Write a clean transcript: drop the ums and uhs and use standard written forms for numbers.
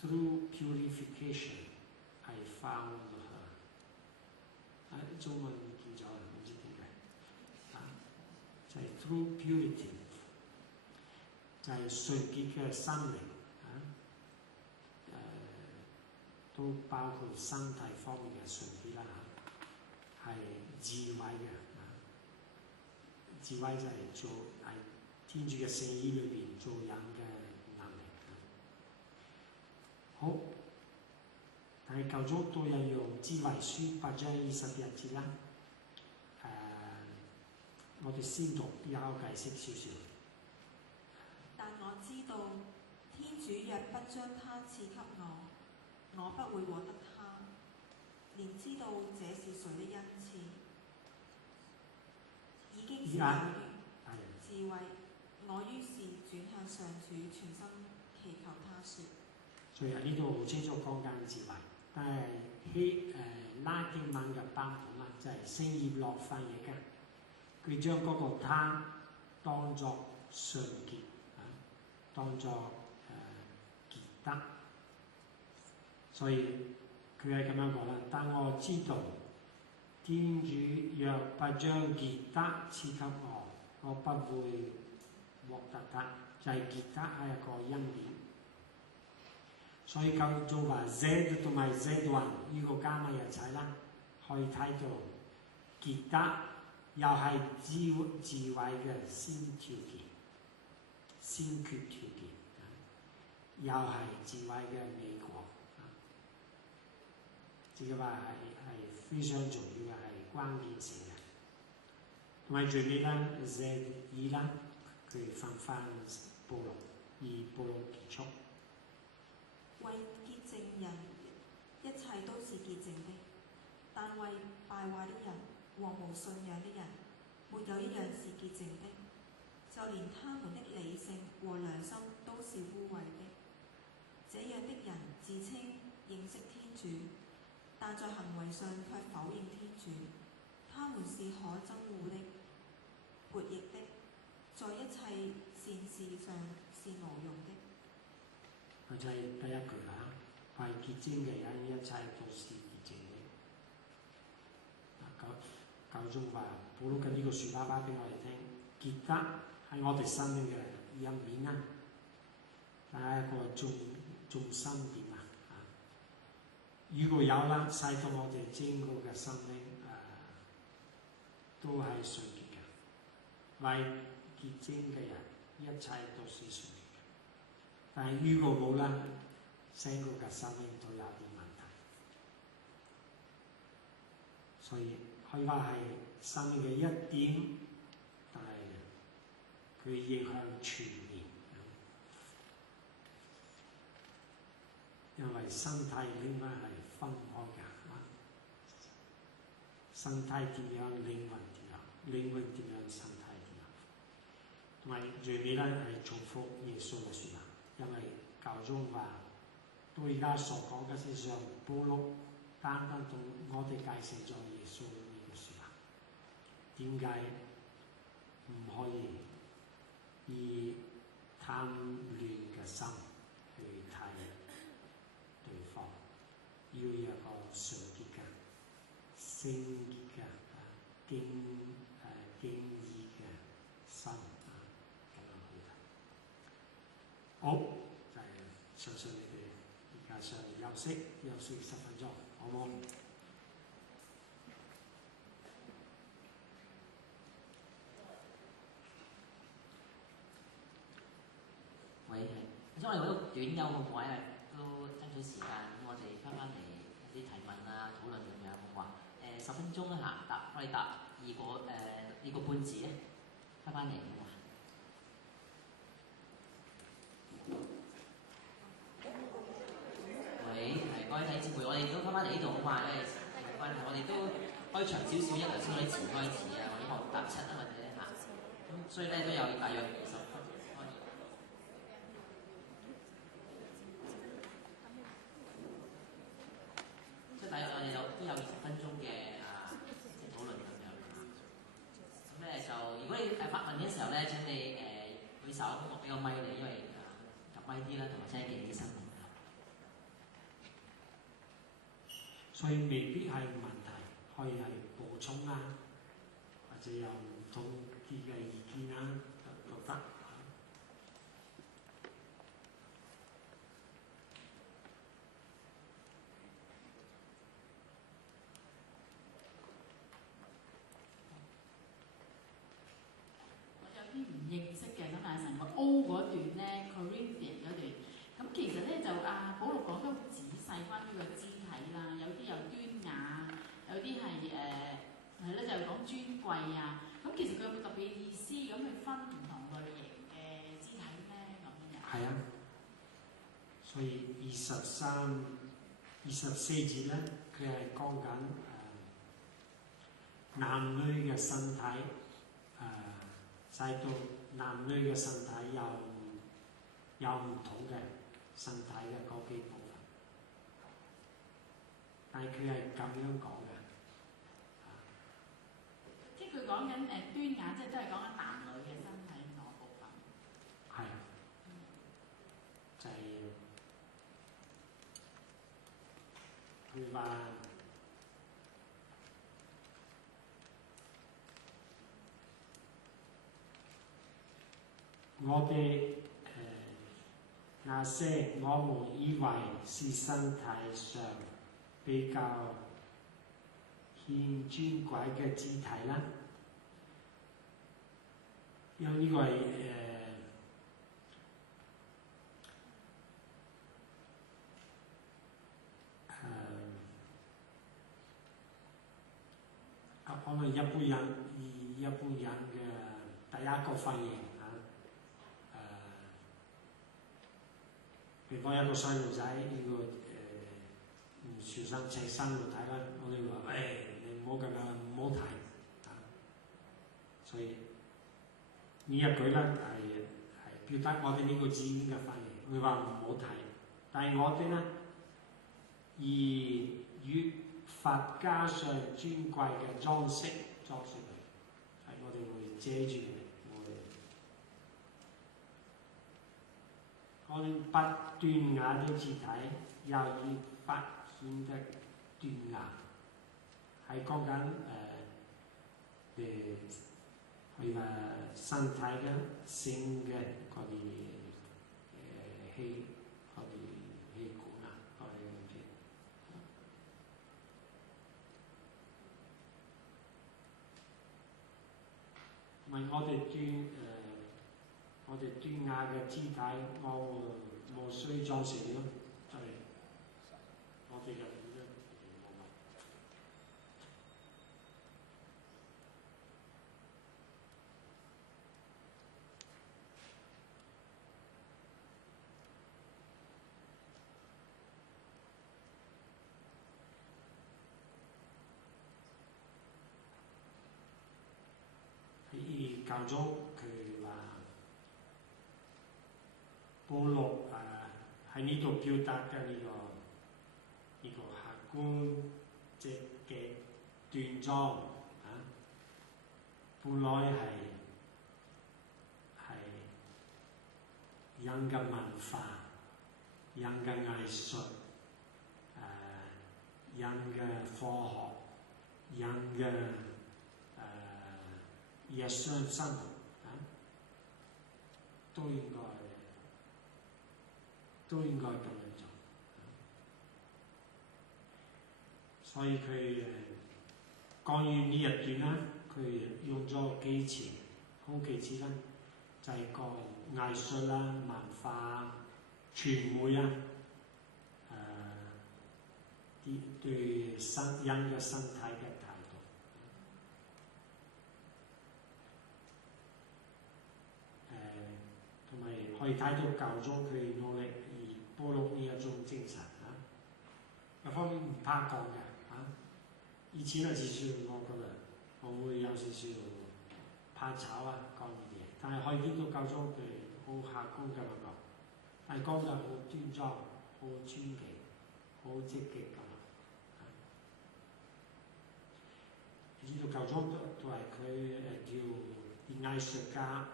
through purification I found her。中文叫咗唔知點解就係 through purity， 就係純潔嘅心靈都包括身體方面嘅純潔啦係智慧嘅智慧就係做喺天主嘅聖意裏邊做人嘅能力。好，但係舊約都有用智慧書8章21節啦。我哋先讀比較解釋少少。但我知道，天主若不將他賜給我，我不會獲得他，連知道這是誰的恩賜，已經是有於智慧。我於是轉向上主，全心祈求他說。所以呢度好清楚講緊智慧，但係拉丁文嘅版本啦，就係聖葉樂翻譯嘅，佢將嗰個他當作純潔當作潔德，所以佢係咁樣講啦。但我知道天主若不將潔德賜給我，我不會獲得他，就係潔德係一個恩典。所以構造話 Z 同埋 Z1 呢個加埋一齊啦，可以睇到潔德又係智慧嘅先條件、先決條件，又係智慧嘅美果。呢個話係非常重要嘅，係關鍵性嘅。同埋最尾啦 Z2 啦，佢翻保羅，以保羅結束。為潔淨人，一切都是潔淨的，但為敗壞的人和無信仰的人，沒有一樣是潔淨的，就連他們的理性和良心都是污穢的。這樣的人自稱認識天主，但在行為上卻否認天主。他們是可憎惡的、悖逆的，在一切善事上是無用的。就係第一句啦，係潔淨嘅人，一切都是潔淨嘅。教宗話，保羅嘅呢個説話話俾我哋聽，潔德係我哋生命嘅一面啦，但係一個重心點啊！如果有啦，使到我哋整個嘅生命都係純潔嘅，為潔淨嘅人，一切都是純潔。但係如果冇啦，成個嘅生命都有啲問題，所以可以話係生命嘅一點，但係佢影響全面，因為身體應該係分開嘅，身體點樣，靈魂點樣，靈魂點樣，身體點樣，同埋最尾咧係重複耶穌嘅説話。因為教宗話，到而家所講嘅事上，保羅單單同我哋解釋咗耶穌呢個説話。點解唔可以以貪戀嘅心去睇對方？要有一個純潔嘅、聖潔嘅、敬意嘅心。好，就係相信你哋而家上嚟休息10分鐘，好冇？喂，因為我都短休咁位係都爭取時間，咁我哋翻嚟一啲提問啊、討論咁樣，好話10分鐘啦嚇，我哋答2個半字咧，翻嚟好嘛？喂，係各位弟兄姊妹，我哋都翻嚟呢度好嘛？因為關係，我哋都開長少少，1頭先我哋前開始啊，我希望答7啊或者嚇，咁所以咧都有大約20分開始。即係大約我哋都有20分鐘嘅討論咁樣。咁咧就如果你發問嘅時候咧，請你舉手，我俾個咪你，因為入咪啲啦，同埋請你記起身。所以未必係問題，可以係補充啊，或者有唔同啲嘅意見啊，都得。我有啲唔認識嘅，咁啊成個 O 嗰段咧 Corinthian 嗰段，咁其實咧就保祿講得好仔細關於個肢體啦，有啲又端雅，有啲係係咧就係講尊貴啊。咁其實佢有冇特別意思咁去分唔同類型嘅肢體咧？咁樣係啊，所以24節咧，佢係講緊男女嘅身體，使到男女嘅身體有唔同嘅身體嘅嗰幾部分，但係佢係咁樣講嘅。即係佢講緊端雅，即係都係講緊男女嘅身體嗰部分。係啊，就係佢話我哋那些我們以為是身體上比較顯尊貴嘅肢體啦，因為呢個係可能一般人嘅第一個反應譬如講一個細路仔呢個唔小心赤身露體啦，我哋話你唔好咁樣，唔好睇所以呢一句咧係表達我哋呢個字面嘅反應，佢話唔好睇，但係我哋咧以越發加上尊貴嘅裝飾佢，係我哋會遮住佢，我哋不端雅的肢體又越發顯得端雅，係講緊佢話身體嘅性嘅嗰啲器官啊，嗰啲咁嘅。唔係我哋端雅嘅肢體，我冇需裝飾咯，就係我哋嘅咁樣冇乜。喺教宗佢話，保祿喺呢度表達嘅呢個客觀即嘅端莊本來係人嘅文化、人嘅藝術、人嘅科學、人嘅日常生活都應該咁樣做，所以佢關於呢一段咧，佢用咗幾次，好幾次啦，就係講藝術啦、文化、傳媒啊，對人嘅身體嘅態度。同埋可以睇到教宗佢努力而保祿呢一種精神一方面唔怕講嘅以前有少少我覺得我會有少少怕醜講呢啲嘢，但係可以見到教宗佢好客觀咁樣講，係講得好端莊、好尊敬、好積極咁知道教宗都係佢叫啲藝術家。